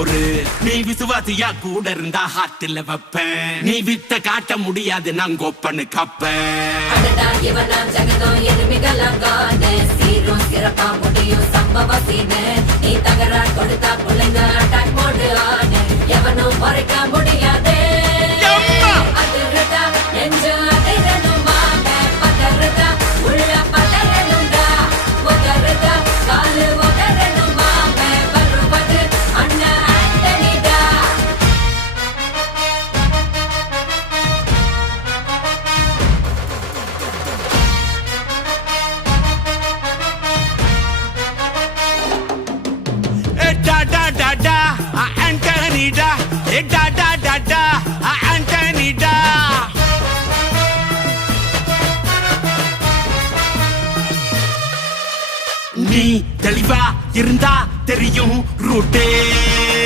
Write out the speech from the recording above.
பொறு. நீ விசுவாசியா கூட இருந்தா ஹார்ட்ல வைப்பேன். நீ வித்த காட்ட முடியாது நான் கோப்பனு கப்பேன். சீரும் சிறப்பா முடியும் சம்பவ சீனு. நீ தகராறு கொடுத்தா பிள்ளைங்க அட்டாக் மோடு ஆனு. எவனும் மறைக்க முடியாது. அதிருதா நெஞ்சு அதிரணுமாங்க. பதறுதா உள்ள பதறணுண்டா. உதறுதா காலு உதறணுமாங்க. வருவது அண்ணன் ஆண்டனிடா. Antonida, da da da da, Antonida. நீ தெளிவா இருந்தா தெரியும் ரூட்டே.